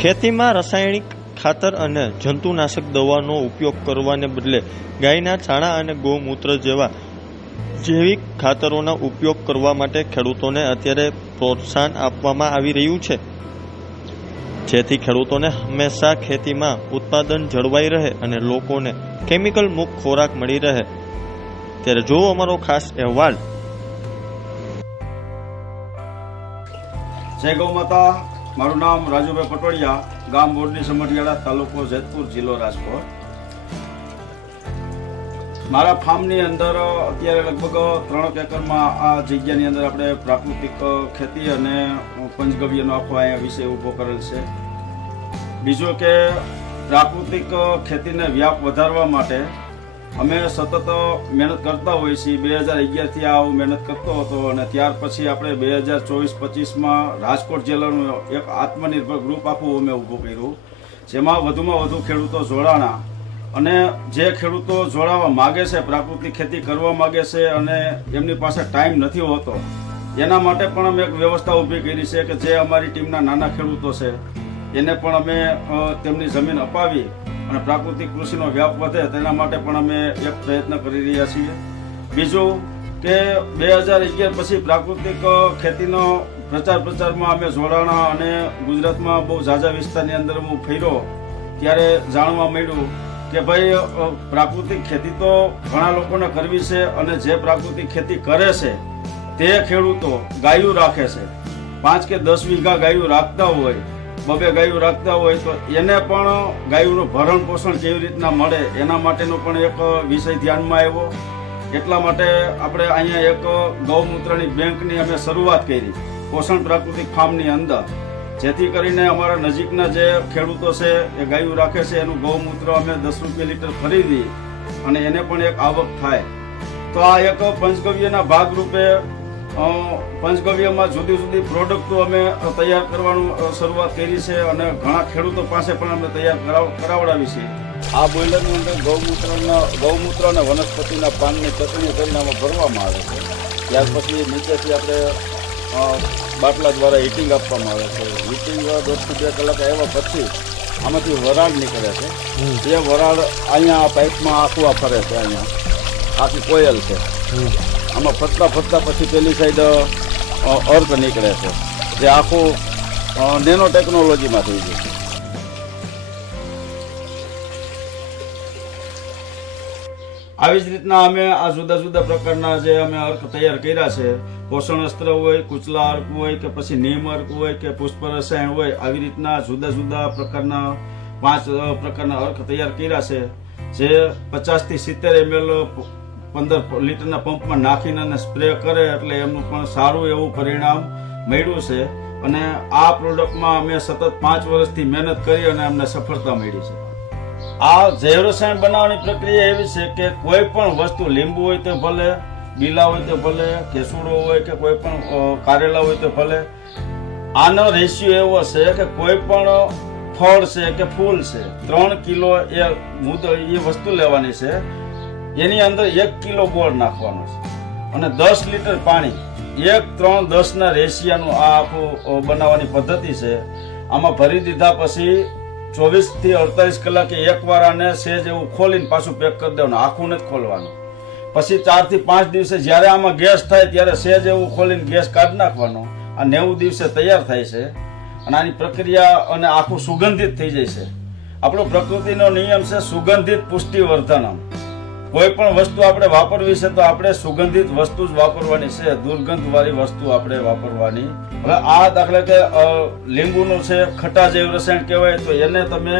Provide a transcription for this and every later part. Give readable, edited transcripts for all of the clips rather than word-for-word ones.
ખેતીમાં રાસાયણિક ખાતર અને જંતુનાશક દવાનો ઉપયોગ કરવાને બદલે ગાયના છાણા અને ગૌમૂત્ર જેવા જૈવિક ખાતરોનો ઉપયોગ કરવા માટે ખેડૂતોને અત્યારે પ્રોત્સાહન આપવામાં આવી રહ્યું છે, જેથી ખેડૂતોને હંમેશા ખેતીમાં ઉત્પાદન જળવાઈ રહે અને લોકોને કેમિકલ મુક્ત ખોરાક મળી રહે। ત્યારે જો અમારો ખાસ અહેવાલ। જય ગૌ માતા। મારું નામ રાજુભાઈ પટોડિયા, ગામ બોરડી સમઢિયાળા, તાલુકો જેતપુર, જિલ્લો રાજકોટ। મારા ફાર્મની અંદર અત્યારે લગભગ 3 એકરમાં આ જગ્યાની અંદર આપણે પ્રાકૃતિક ખેતી અને પંચગવ્યનો આખો અહીંયા વિષય ઊભો કરેલ છે। બીજો કે પ્રાકૃતિક ખેતીને વ્યાપ વધારવા માટે અમે સતત મહેનત કરતા હોઈએ છીએ। 2011થી આ મહેનત કરતો હતો અને ત્યાર પછી આપણે 2024-25માં રાજકોટ જિલ્લાનું એક આત્મનિર્ભર ગ્રુપ આખું અમે ઊભું કર્યું, જેમાં વધુમાં વધુ ખેડૂતો જોડાણા અને જે ખેડૂતો જોડાવા માગે છે, પ્રાકૃતિક ખેતી કરવા માગે છે અને એમની પાસે ટાઈમ નથી હોતો, એના માટે પણ અમે એક વ્યવસ્થા ઊભી કરી છે કે જે અમારી ટીમના નાના ખેડૂતો છે એને પણ અમે તેમની જમીન અપાવી અને પ્રાકૃતિક કૃષિનો વ્યાપ વધે તેના માટે પણ અમે એક પ્રયત્ન કરી રહ્યા છીએ। બીજું કે 2011 પછી પ્રાકૃતિક ખેતીનો પ્રચારમાં અમે જોડાણા અને ગુજરાતમાં બહુ ઝાઝા વિસ્તારની અંદર હું ફર્યો ત્યારે જાણવા મળ્યું કે ભાઈ પ્રાકૃતિક ખેતી તો ઘણા લોકોને કરવી છે અને જે પ્રાકૃતિક ખેતી કરે છે તે ખેડૂતો ગાયું રાખે છે, 5 કે 10 વીઘા ગાયું રાખતા હોય, 2 ગાયું રાખતા હોય તો એને પણ ગાયુંનું ભરણ પોષણ કેવી રીતના મળે એના માટેનો પણ એક વિષય ધ્યાનમાં આવ્યો। એટલા માટે આપણે અહીંયા એક ગૌમૂત્રની બેંકની અમે શરૂઆત કરી પોષણ પ્રાકૃતિક ફાર્મની અંદર, જેથી કરીને અમારા નજીકના જે ખેડૂતો છે એ ગાયું રાખે છે એનું ગૌમૂત્ર અમે 10 રૂપિયા લીટર ખરીદી અને એને પણ એક આવક થાય। તો આ એક પંચગવ્યના ભાગરૂપે પંચગવ્યમાં જુદી જુદી પ્રોડક્ટો અમે તૈયાર કરવાનું શરૂઆત કરી છે અને ઘણા ખેડૂતો પાસે પણ અમે તૈયાર કરાવડાવી છે। આ બોઇલરની અંદર ગૌમૂત્ર અને વનસ્પતિના પાનની ચટણી કરીને આમાં ભરવામાં આવે છે। ત્યાર પછી નીચેથી આપણે બાટલા દ્વારા હીટિંગ આપવામાં આવે છે। હીટિંગ 1.5 થી 2 કલાક આવ્યા પછી આમાંથી વરાળ નીકળે છે। એ વરાળ અહીંયા પાઇપમાં આખું ફરે છે, અહીંયા આખી કોયલ છે, આમાં ફરતા પછી પેલી સાઈડ અર્ક નીકળે છે, જે આખું નેનો ટેકનોલોજીમાં થઈ ગયું છે। આવી જ રીતના અમે આ જુદા જુદા પ્રકારના જે અમે અર્ક તૈયાર કર્યા છે, પોષણ અસ્ત્ર હોય, કુચલા અર્ક હોય કે પછી નીમ અર્ક હોય કે પુષ્પ રસાયણ હોય, આવી રીતના જુદા જુદા પ્રકારના 5 પ્રકારના અર્ક તૈયાર કર્યા છે, જે 50 થી 70 ml 15 લીટરના પંપમાં નાખીને અને સ્પ્રે કરે એટલે એમનું પણ સારું એવું પરિણામ મળ્યું છે। અને આ પ્રોડક્ટમાં અમે સતત 5 વર્ષથી મહેનત કરી અને અમને સફળતા મળી છે। આ જૈવ રસાયણ બનાવવાની પ્રક્રિયા એવી છે કે કોઈ પણ વસ્તુ, લીંબુ હોય તો ભલે, બીલા હોય તો ભલે, કેસુડો હોય કે કોઈ પણ કારેલા હોય તો ભલે, આનો રેશિયો એવો છે કે કોઈ પણ ફળ છે કે ફૂલ છે 3 કિલો એ વસ્તુ લેવાની છે, એની અંદર 1 કિલો ગોળ નાખવાનો છે અને 10 લીટર પાણી 1:3:10 રેશિયાનું આ આખું બનાવવાની પદ્ધતિ છે। આમાં ભરી દીધા પછી 24 થી 48 કલાકે એકવાર આને સેજ એવું ખોલીને પાછું પેક કરી દેવાનું, આખું નથી ખોલવાનું। પછી 4 થી 5 દિવસે જ્યારે આમાં ગેસ થાય ત્યારે સેજ એવું ખોલીને ગેસ કાઢી નાખવાનો। આ 90 દિવસે તૈયાર થાય છે અને આની પ્રક્રિયા અને આખું સુગંધિત થઈ જાય છે। આપણો પ્રકૃતિનો નિયમ છે સુગંધિત પુષ્ટિવર્ધનમ। કોઈ પણ વસ્તુ આપણે વાપરવી છે તો આપણે સુગંધિત વસ્તુ જ વાપરવાની છે, દુર્ગંધવાળી વસ્તુ આપણે વાપરવાની। હવે આ દાખલા કે લીંબુનું છે, ખટા જૈવ રસાયણ કહેવાય, તો એને તમે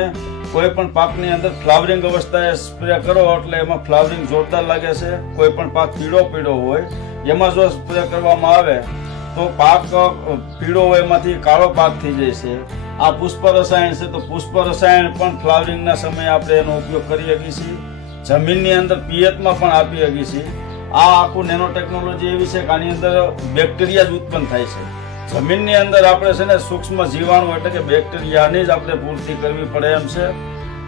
કોઈ પણ પાકની અંદર ફ્લાવરિંગ અવસ્થાએ સ્પ્રે કરો એટલે એમાં ફ્લાવરિંગ જોરદાર લાગે છે। કોઈ પણ પાક પીળો હોય એમાં જો સ્પ્રે કરવામાં આવે તો પાક પીળો હોય એમાંથી કાળો પાક થઈ જાય છે। આ પુષ્પ રસાયણ છે તો પુષ્પ રસાયણ પણ ફ્લાવરિંગના સમયે આપણે એનો ઉપયોગ કરી શકીએ છીએ, જમીનની અંદર પિયતમાં પણ આપી શકીએ છીએ। આ આખું નેનો ટેકનોલોજી એવી છે કે આની અંદર બેક્ટેરિયા જ ઉત્પન્ન થાય છે। જમીનની અંદર આપણે છે ને સૂક્ષ્મ જીવાણુ એટલે કે બેક્ટેરિયાની જ આપણે પૂર્તિ કરવી પડે એમ છે।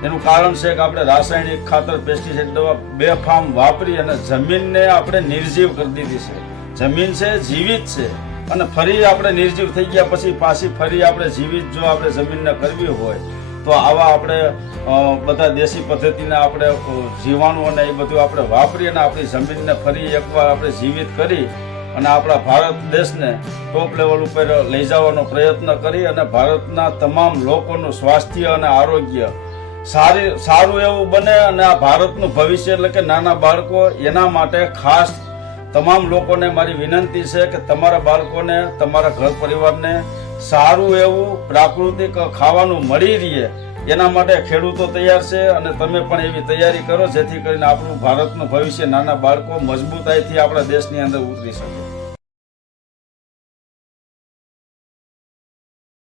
એનું કારણ છે કે આપણે રાસાયણિક ખાતર, પેસ્ટિસાઇડ દવા બેફામ વાપરી અને જમીનને આપણે નિર્જીવ કરી દીધી છે। જમીન છે જીવિત છે, અને ફરી આપણે નિર્જીવ થઈ ગયા પછી પાછી ફરી આપણે જીવિત જો આપણે જમીનને કરવી હોય તો આવા આપણે બધા દેશી પદ્ધતિના આપણે જીવાણુ અને એ બધું આપણે વાપરી અને આપણી જમીનને ફરી એકવાર આપણે જીવિત કરી અને આપણા ભારત દેશને ટોપ લેવલ ઉપર લઈ જવાનો પ્રયત્ન કરી અને ભારતના તમામ લોકોનું સ્વાસ્થ્ય અને આરોગ્ય સારું એવું બને અને આ ભારતનું ભવિષ્ય એટલે કે નાના બાળકો એના માટે ખાસ તમામ લોકોને મારી વિનંતી છે કે તમારા બાળકોને તમારા ઘર પરિવારને સારું એવું પ્રાકૃતિક ખાવાનું મળી રહે એના માટે ખેડૂતો તૈયાર છે અને તમે પણ એવી તૈયારી કરો જેથી કરીને આપણું ભારતનું ભવિષ્ય નાના બાળકો મજબૂતાઈથી આપણા દેશની અંદર ઉતરી શકે.